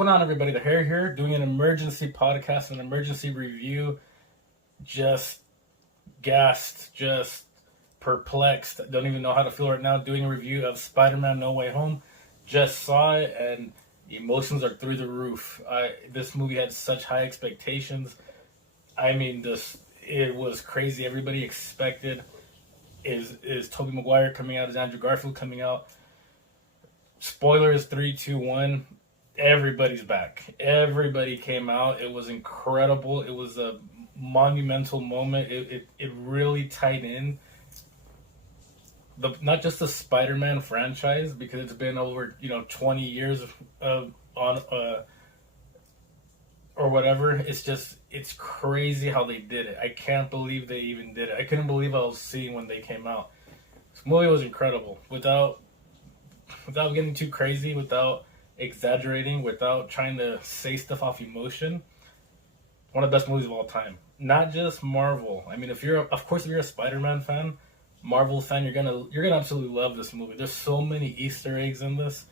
going on, everybody? The Hair here, doing an emergency podcast, an emergency review. Just gassed, just perplexed. Don't even know how to feel right now. Doing a review of Spider-Man: No Way Home. Just saw it, and emotions are through the roof. This movie had such high expectations. I mean, it was crazy. Everybody expected is Tobey Maguire coming out, is Andrew Garfield coming out. Spoilers, 3, 2, 1. Everybody's back. Everybody came out. It was incredible. It was a monumental moment. It really tied in not just the Spider-Man franchise, because it's been over 20 years on or whatever. It's crazy how they did it. I can't believe they even did it. I couldn't believe I was seeing when they came out. This movie was incredible. Without getting too crazy, without exaggerating, without trying to say stuff off emotion. One of the best movies of all time. Not just Marvel. I mean, if you're a Spider-Man fan, Marvel fan, you're gonna absolutely love this movie. There's so many Easter eggs in this.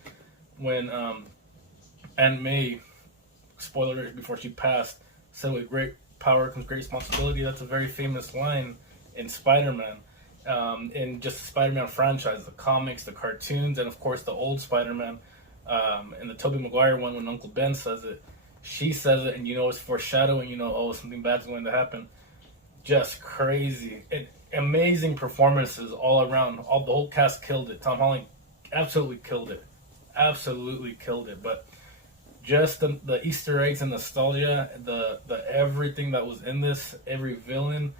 When Aunt May, spoiler alert before she passed, said, "With great power comes great responsibility." That's a very famous line in Spider-Man. In just the Spider-Man franchise, the comics, the cartoons, and of course the old Spider-Man, and the Tobey Maguire one, when Uncle Ben says it, she says it, and it's foreshadowing, oh, something bad's going to happen. Just crazy. Amazing performances all around. The whole cast killed it. Tom Holland absolutely killed it. Absolutely killed it. But just the Easter eggs and nostalgia, the everything that was in this, every villain.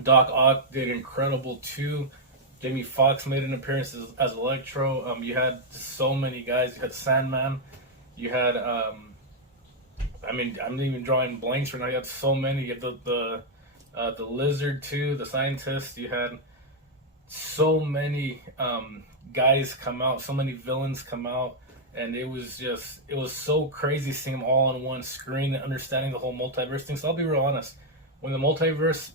Doc Ock did incredible too. Jamie Foxx made an appearance as Electro. You had so many guys. You had Sandman. You had I'm even drawing blanks right now. You had so many. You had the Lizard too, the scientist. You had so many guys come out, so many villains come out, and it was so crazy seeing them all on one screen and understanding the whole multiverse thing. So I'll be real honest, when the multiverse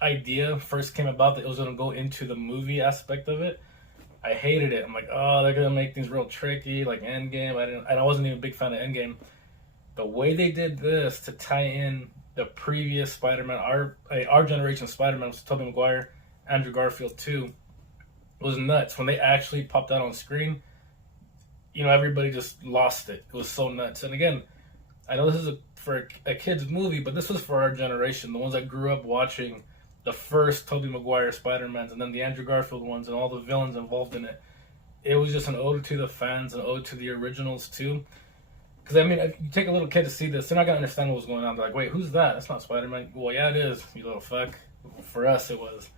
idea first came about, that it was going to go into the movie aspect of it, I hated it. I'm like, oh, they're going to make things real tricky, like Endgame. I wasn't even a big fan of Endgame. The way they did this to tie in the previous Spider-Man, our generation Spider-Man, was Tobey Maguire, Andrew Garfield too, was nuts. When they actually popped out on screen, everybody just lost it. It was so nuts. And again, I know this is for a kid's movie, but this was for our generation, the ones that grew up watching the first Tobey Maguire Spider-Mans, and then the Andrew Garfield ones, and all the villains involved in it. It was just an ode to the fans, an ode to the originals too. Because if you take a little kid to see this, they're not gonna understand what was going on. They're like, "Wait, who's that? That's not Spider-Man." Well, yeah, it is. You little fuck. For us, it was.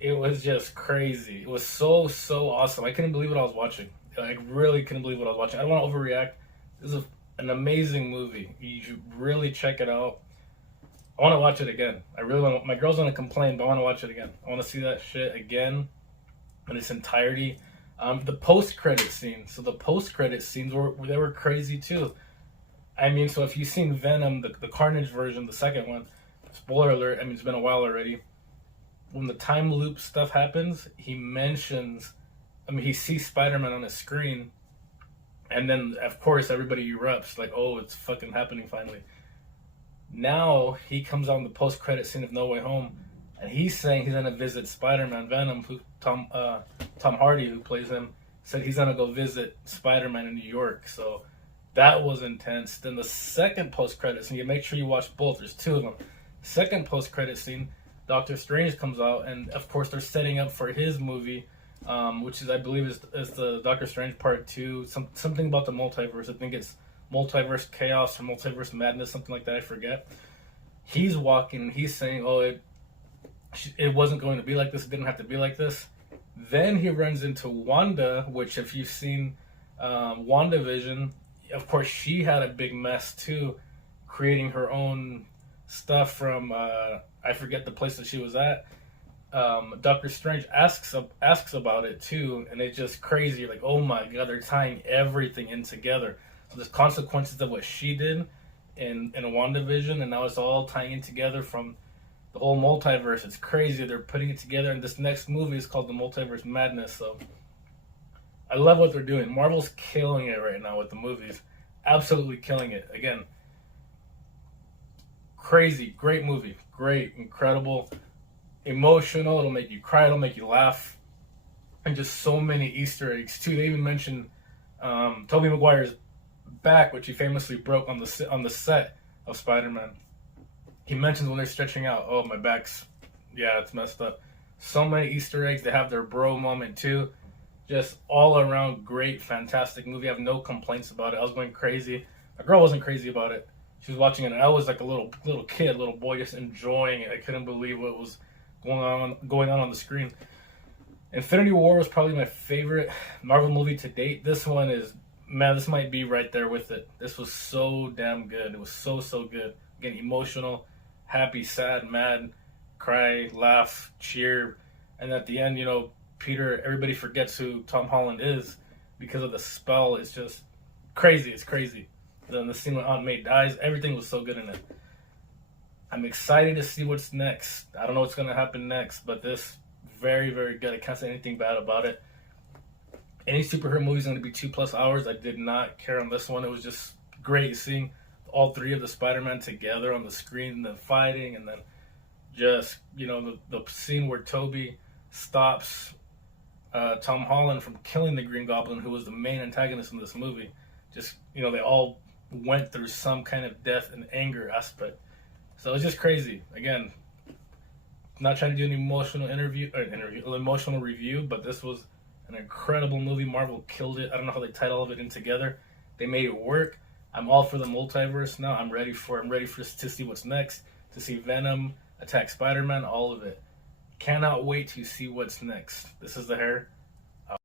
It was just crazy. It was so awesome. I couldn't believe what I was watching. I really couldn't believe what I was watching. I don't want to overreact. This is an amazing movie. You should really check it out. I want to watch it again. I really want. My girl's gonna complain, but I want to watch it again. I want to see that shit again in its entirety. The post-credit scenes. So the post-credit scenes were crazy too. So if you've seen Venom, the Carnage version, the second one, spoiler alert. It's been a while already. When the time loop stuff happens, he mentions. He sees Spider-Man on his screen, and then of course everybody erupts like, "Oh, it's fucking happening finally." Now he comes on the post-credit scene of No Way Home, and he's saying he's gonna visit Spider-Man. Venom, who Tom Hardy, who plays him, said he's gonna go visit Spider-Man in New York. So that was intense. Then the second post-credit scene, you make sure you watch both. There's two of them. Second post-credit scene, Doctor Strange comes out, and of course they're setting up for his movie, which is, I believe, is the Doctor Strange Part 2. Something about the multiverse. I think it's Multiverse Chaos or Multiverse Madness, something like that. I forget. He's walking and he's saying, "Oh, it wasn't going to be like this. It didn't have to be like this." Then he runs into Wanda, which, if you've seen WandaVision, of course she had a big mess too, creating her own stuff from I forget the place that she was at. Doctor Strange asks about it too, and it's just crazy. Like, oh my god, they're tying everything in together. So there's consequences of what she did in WandaVision, and now it's all tying in together from the whole multiverse. It's crazy. They're putting it together, and this next movie is called the Multiverse Madness. So I love what they're doing. Marvel's killing it right now with the movies. absolutely killing it. Again, crazy, great movie, great, incredible, emotional. It'll make you cry. It'll make you laugh, and just so many Easter eggs too. They even mentioned Tobey Maguire's back, which he famously broke on the set of Spider-Man. He mentions when they're stretching out, "Oh, my back's it's messed up." So many Easter eggs. They have their bro moment too. Just all around great, fantastic movie. I have no complaints about it. I was going crazy. My girl wasn't crazy about it. She was watching it, and I was like a little kid, little boy, just enjoying it. I couldn't believe what was going on the screen. Infinity War was probably my favorite Marvel movie to date. This one is, man, this might be right there with it. This was so damn good. It was so good. Again, emotional, happy, sad, mad, cry, laugh, cheer, and at the end, Peter, everybody forgets who Tom Holland is because of the spell. It's just crazy. It's crazy. Then the scene when Aunt May dies, everything was so good in it. I'm excited to see what's next. I don't know what's going to happen next, but this, very, very good. I can't say anything bad about it. Any superhero movie is going to be 2+ hours. I did not care on this one. It was just great seeing all three of the Spider-Man together on the screen and then fighting, and then just, the scene where Tobey stops Tom Holland from killing the Green Goblin, who was the main antagonist in this movie. Just, they all went through some kind of death and anger aspect. So it's just crazy. Again, not trying to do an emotional emotional review, but this was an incredible movie. Marvel killed it. I don't know how they tied all of it in together. They made it work. I'm all for the multiverse now. I'm ready to see what's next, to see Venom attack Spider-Man, all of it. Cannot wait to see what's next. This is the hair.